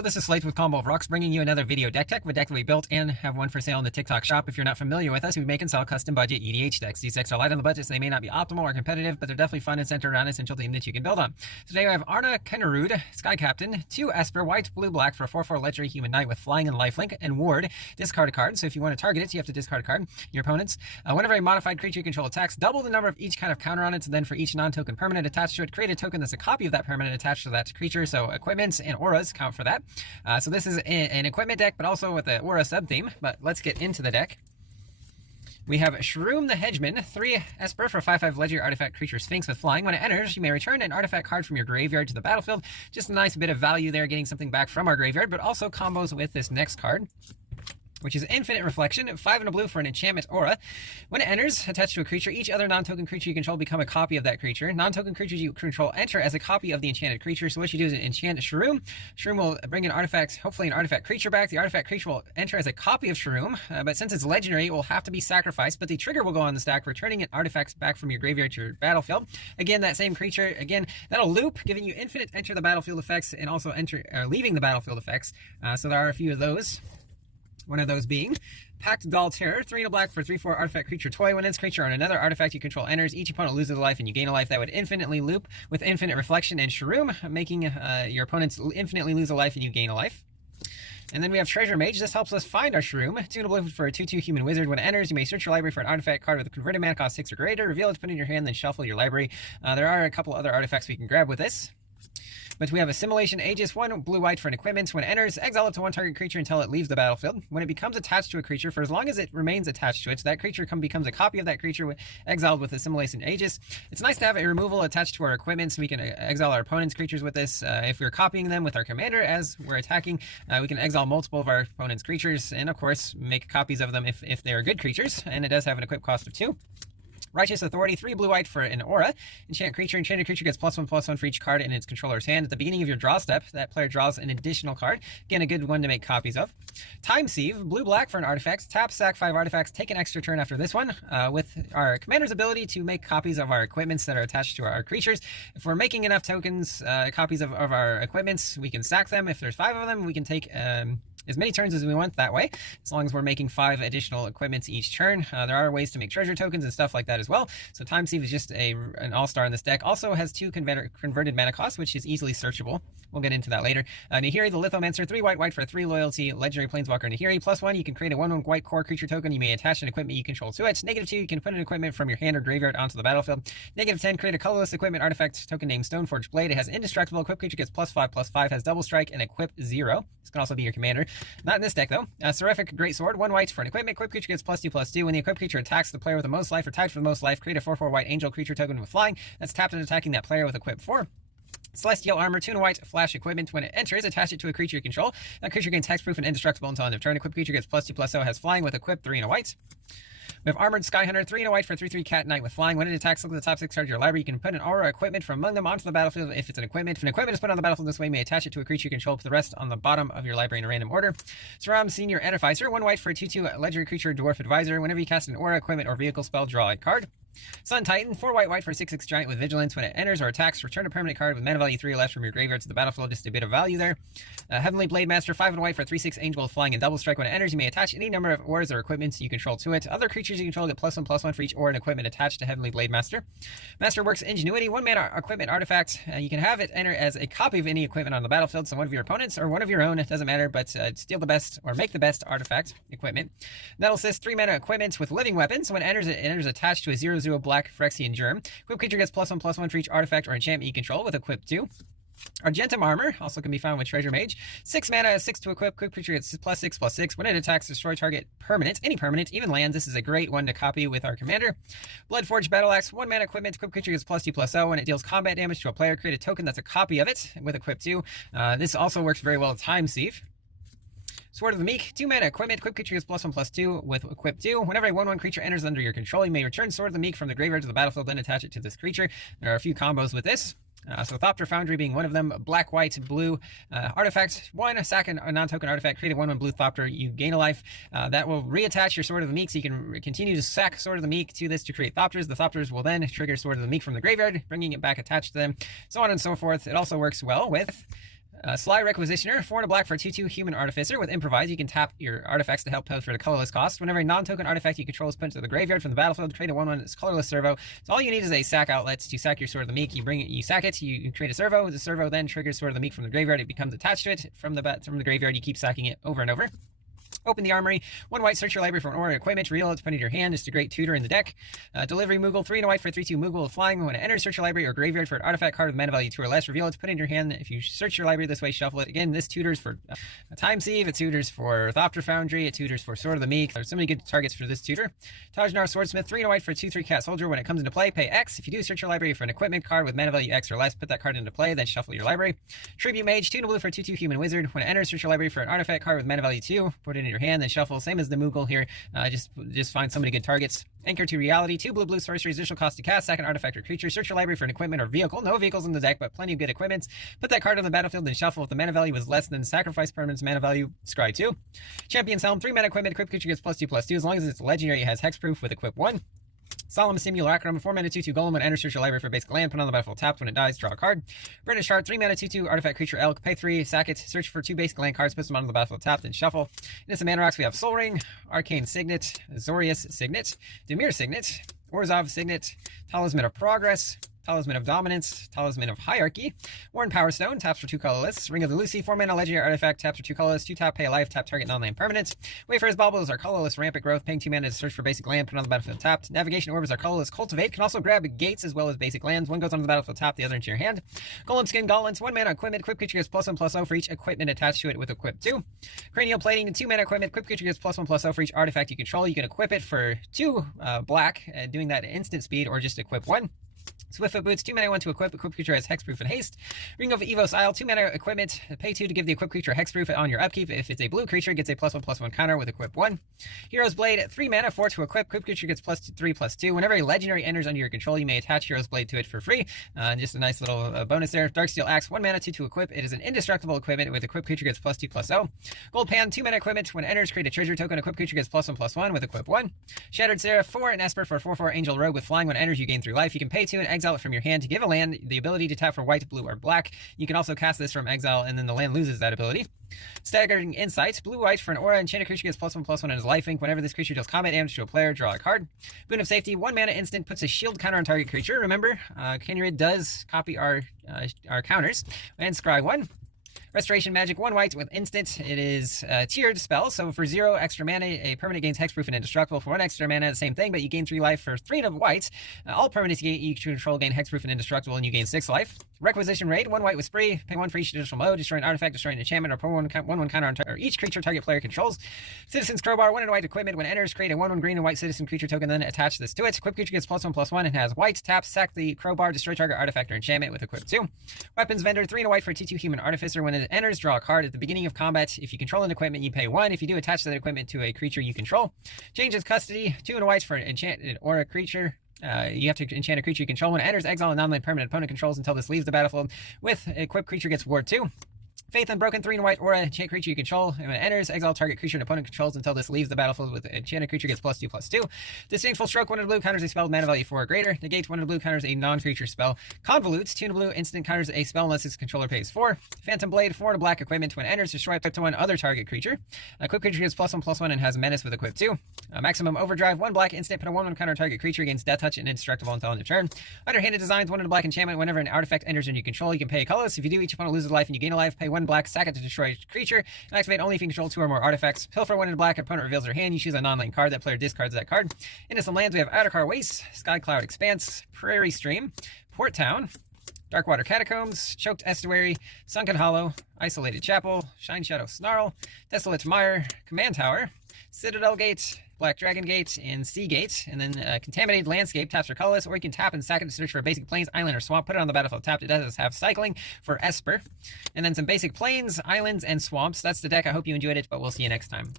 Hello, this is Slate with Combo of Rocks, bringing you another video deck tech of a deck that we built and have one for sale in the TikTok shop. If you're not familiar with us, we make and sell custom budget EDH decks. These decks are light on the budget, so they may not be optimal or competitive, but they're definitely fun and centered around an essential theme that you can build on. Today we have Kennerud, Skycaptain, 2 Esper, white, blue, black for a 4/4 legendary human knight with flying and lifelink, and ward. Discard a card, so if you want to target it, you have to discard a card. Your opponents. Whenever a modified creature you control attacks, double the number of each kind of counter on it, so then for each non-token permanent attached to it, create a token that's a copy of that permanent attached to that creature, so equipments and auras count for that. So this is an equipment deck, but also with the aura sub-theme. But let's get into the deck. We have Shroom the Hedgeman, 3 Esper for 5/5 legendary artifact creature Sphinx with flying. When it enters, you may return an artifact card from your graveyard to the battlefield. Just a nice bit of value there, getting something back from our graveyard, but also combos with this next card, which is Infinite Reflection, 5 and a blue for an enchantment aura. When it enters, attached to a creature, each other non-token creature you control become a copy of that creature. Non-token creatures you control enter as a copy of the enchanted creature. So what you do is enchant Shroom. Shroom will bring an artifact, hopefully an artifact creature back. The artifact creature will enter as a copy of Shroom, but since it's legendary, it will have to be sacrificed, but the trigger will go on the stack, returning an artifact back from your graveyard to your battlefield. Again, that same creature, again, that'll loop, giving you infinite enter the battlefield effects and also leaving the battlefield effects. So there are a few of those. One of those being Pact Doll Terror, 3 and a black for 3/4 artifact creature toy. When its creature on another artifact you control enters, each opponent loses a life and you gain a life. That would infinitely loop with Infinite Reflection and Shroom, making your opponents infinitely lose a life and you gain a life. And then we have Treasure Mage. This helps us find our Shroom. 2 and a blue for a 2/2 human wizard. When it enters, you may search your library for an artifact card with a converted mana cost 6 or greater. Reveal it, put it in your hand, then shuffle your library. There are a couple other artifacts we can grab with this. But we have Assimilation Aegis, 1 blue-white for an equipment. When it enters, exile it to 1 target creature until it leaves the battlefield. When it becomes attached to a creature, for as long as it remains attached to it, so that creature becomes a copy of that creature exiled with Assimilation Aegis. It's nice to have a removal attached to our equipment, so we can exile our opponent's creatures with this. If we're copying them with our commander as we're attacking, we can exile multiple of our opponent's creatures, and of course, make copies of them if they are good creatures, and it does have an equip cost of 2. Righteous Authority, 3 blue-white for an aura. Enchant creature. Enchanted creature gets +1/+1 for each card in its controller's hand. At the beginning of your draw step, that player draws an additional card. Again, a good one to make copies of. Time Sieve, blue-black for an artifact. Tap, sack 5 artifacts. Take an extra turn after this one. With our commander's ability to make copies of our equipments that are attached to our creatures. If we're making enough tokens, copies of our equipments, we can sack them. If there's 5 of them, we can take as many turns as we want that way, as long as we're making 5 additional equipments each turn. There are ways to make treasure tokens and stuff like that as well. So Time Sieve is just an all-star in this deck. Also has 2 converted mana costs, which is easily searchable. We'll get into that later. Nahiri the Lithomancer, 3 white for a 3 loyalty legendary planeswalker Nahiri. +1, you can create a 1/1 white core creature token. You may attach an equipment you control to it. -2, you can put an equipment from your hand or graveyard onto the battlefield. -10, create a colorless equipment artifact token named Stoneforge Blade. It has indestructible. Equip creature gets +5/+5, has double strike, and equip 0. This can also be your commander. Not in this deck though. Seraphic Greatsword, 1 white for an equipment. Equip creature gets +2/+2. When the equipped creature attacks the player with the most life or tied for the most life, create a 4/4 white angel creature token with flying. That's tapped and attacking that player with equip 4. Celestial Armor, 2 and white, flash equipment. When it enters, attach it to a creature you control. That creature gains hexproof and indestructible until end of turn. Equipped creature gets +2/+0, has flying with equip 3 and a white. We have Armored Skyhunter, 3 and a white for 3/3 cat knight with flying. When it attacks, look at the top 6 cards of your library. You can put an aura equipment from among them onto the battlefield if it's an equipment. If an equipment is put on the battlefield this way, you may attach it to a creature you control. Put the rest on the bottom of your library in a random order. Saram Senior Edificer, 1 white for a 2/2 legendary creature dwarf advisor. Whenever you cast an aura, equipment, or vehicle spell, draw a card. Sun Titan, 4 white for a 6/6 giant with vigilance. When it enters or attacks, return a permanent card with mana value 3 or less from your graveyard to the battlefield. Just a bit of value there. Heavenly Blade Master, 5 and white for a 3/6 angel with flying and double strike. When it enters, you may attach any number of auras or equipments you control to it. Other creatures you control get +1/+1 for each aura and equipment attached to Heavenly Blade Master. Masterworks Ingenuity, 1 mana equipment artifact. You can have it enter as a copy of any equipment on the battlefield, so one of your opponents or one of your own, it doesn't matter, but steal the best or make the best artifact equipment. Nettle Cyst, 3 mana equipment with living weapons. When it enters attached to a 0/0 black Phyrexian Germ. Equip creature gets +1/+1 for each artifact or enchantment you control with equip 2. Argentum Armor also can be found with Treasure Mage. 6 mana, 6 to equip. Equip creature gets +6/+6. When it attacks, destroy target permanent, any permanent, even land. This is a great one to copy with our commander. Bloodforged Battle Axe, 1 mana equipment. Equip creature gets +2/+0. When it deals combat damage to a player, create a token that's a copy of it with equip 2. This also works very well with Time Sieve. Sword of the Meek, 2 mana equipment. Equip creature gets +1/+2 with equip 2. Whenever a 1/1 creature enters under your control, you may return Sword of the Meek from the graveyard to the battlefield, then attach it to this creature. There are a few combos with this. So Thopter Foundry being one of them. Black, white, blue artifact. 1, sack a non-token artifact. Create a 1/1 blue Thopter. You gain a life. That will reattach your Sword of the Meek, so you can continue to sack Sword of the Meek to this to create Thopters. The Thopters will then trigger Sword of the Meek from the graveyard, bringing it back attached to them, so on and so forth. It also works well with Sly Requisitioner, 4 and a black for a 2/2 Human Artificer. With Improvise, you can tap your artifacts to help pay for the colorless cost. Whenever a non-token artifact you control is put into the graveyard from the battlefield, create a 1/1 colorless servo. So all you need is a sack outlet to sack your Sword of the Meek. You sack it, you create a servo. The servo then triggers Sword of the Meek from the graveyard. It becomes attached to it from the graveyard. You keep sacking it over and over. Open the armory. 1 white, search your library for an aura equipment. Reveal it to put into your hand. It's a great tutor in the deck. Delivery Moogle. 3 and a white for a 3/2 Moogle with flying. When it enters, search your library or graveyard for an artifact card with mana value 2 or less. Reveal it to put into your hand. If you search your library this way, shuffle it. Again, this tutors for Time Sieve. It tutors for Thopter Foundry. It tutors for Sword of the Meek. There's so many good targets for this tutor. Tajnar Swordsmith. 3 and a white for a 2/3 Cat Soldier. When it comes into play, pay X. If you do search your library for an equipment card with mana value X or less, put that card into play, then shuffle your library. Tribute Mage. 2 and a blue for a 2/2 Human Wizard. When it enters, search your library for an artifact card with mana value 2. Put it in your hand, then shuffle. Same as the Moogle here. Just find so many good targets. Anchor to Reality. 2 blue sorceries, additional cost to cast, second artifact or creature. Search your library for an equipment or vehicle. No vehicles in the deck, but plenty of good equipments. Put that card on the battlefield and shuffle. If the mana value was less than sacrifice permanent's mana value, scry 2. Champion's Helm. 3 mana equipment. Equip creature gets +2/+2. As long as it's legendary, it has hexproof with equip 1. Solemn Simulacrum, 4 mana 2/2 Golem. When enters, search your library for basic land. Put on the battlefield tapped. When it dies, draw a card. British Heart, 3 mana 2/2 artifact creature Elk. Pay 3, sack it. Search for 2 basic land cards. Put them on the battlefield tapped and shuffle. In this Mana Rocks, we have Soul Ring, Arcane Signet, Zorius Signet, Dimir Signet, Orzhov Signet, Talisman of Progress, Talisman of Dominance, Talisman of Hierarchy, Worn Power Stone, taps for 2 colorless, Ring of the Lucy, 4 mana legendary artifact, taps for 2 colorless, 2 tap, pay a life, tap target non-land permanent. Wayfarer's Bauble is our colorless rampant growth, paying 2 mana to search for basic land, put on the battlefield tapped. Navigation Orb is our colorless cultivate, can also grab gates as well as basic lands. One goes on the battlefield tapped, the other into your hand. Golem Skin Gauntlets, 1 mana equipment, equip creature gets +1/+0 for each equipment attached to it with equip 2. Cranial Plating, 2 mana equipment, equip creature gets +1/+0 for each artifact you control. You can equip it for 2 black, doing that at instant speed, or just equip 1. Swiftfoot Boots, 2 mana 1 to equip. Equip creature has hexproof and haste. Ring of Evos Isle, 2 mana equipment. Pay 2 to give the equip creature hexproof on your upkeep. If it's a blue creature, it gets a +1/+1 counter with equip 1. Hero's Blade, 3 mana 4 to equip. Equip creature gets +3/+2. Whenever a legendary enters under your control, you may attach Hero's Blade to it for free. Just a nice little bonus there. Darksteel Axe, 1 mana 2 to equip. It is an indestructible equipment with equip creature gets +2/+0. Gold Pan, 2 mana equipment. When it enters, create a treasure token. Equip creature gets +1/+1 with equip 1. Shattered Seraph, 4 and Esper for a 4/4 Angel Rogue with flying. When it enters, you gain 3 life. You can pay 2 and exile it from your hand to give a land the ability to tap for white, blue, or black. You can also cast this from exile, and then the land loses that ability. Staggering Insight, blue-white for an aura. Enchanted creature gets +1/+1 in his lifelink. Whenever this creature deals combat damage to a player, draw a card. Boon of Safety, 1 mana instant, puts a shield counter on target creature. Remember, Kennerud does copy our counters. And scry 1. Restoration Magic, 1 white with instant. It is a tiered spell, so for 0 extra mana, a permanent gains hexproof and indestructible. For 1 extra mana, the same thing, but you gain 3 life for 3 of white. All permanents you control gain hexproof and indestructible, and you gain 6 life. Requisition Raid, 1 white with spree. Pay 1 for each additional mode. Destroy an artifact, destroy an enchantment, or put 1/1 counter on or each creature target player controls. Citizen's Crowbar, 1 and white equipment. When it enters, create a 1/1 green and white citizen creature token, then attach this to it. Equip creature gets +1/+1 and has white. Tap, sack the crowbar, destroy target artifact or enchantment with equip 2. Weapons Vendor, 3 and a white for a 2/2 Human Artificer. When it enters, draw a card. At the beginning of combat, if you control an equipment, you pay 1. If you do, attach that equipment to a creature you control. Changes Custody, 2 and a white for an enchanted or a creature. You have to enchant a creature you control. When it enters, exile a non-land permanent opponent controls until this leaves the battlefield. With equipped creature gets ward 2. Faith Unbroken, 3 and white aura, enchant creature you control. And when it enters, exile target creature an opponent controls until this leaves the battlefield. With enchanted creature gets +2/+2. Disdainful Stroke, 1 and blue, counters a spell with mana value 4 or greater. Negate, 1 and blue, counters a non-creature spell. Convolutes, 2 and blue, instant counters a spell unless its controller pays 4. Phantom Blade, 4 and a black equipment. When it enters, destroy up to 1 other target creature. Equip creature gets +1/+1 and has menace with equip 2. Maximum Overdrive, 1 black instant, put a 1/1 counter target creature against Death Touch and indestructible until end of turn. Underhanded Designs, 1 and a black enchantment. Whenever an artifact enters under your control, you can pay colorless. If you do, each opponent loses life and you gain a life. Pay 1 black, sack it to destroy creature, and activate only if you control 2 or more artifacts. Pilfer, 1 in black, opponent reveals their hand. You choose a non-land card. That player discards that card. Into some lands, we have Outercar Waste, Skycloud Expanse, Prairie Stream, Port Town, Darkwater Catacombs, Choked Estuary, Sunken Hollow, Isolated Chapel, Shine Shadow Snarl, Desolate Mire, Command Tower, Citadel Gate, Black Dragon Gate, and Sea Gate. And then Contaminated Landscape, taps for colorless, or you can tap and sack it to search for a basic plains, island, or swamp. Put it on the battlefield tapped. It does have cycling for Esper. And then some basic plains, islands, and swamps. That's the deck. I hope you enjoyed it, but we'll see you next time.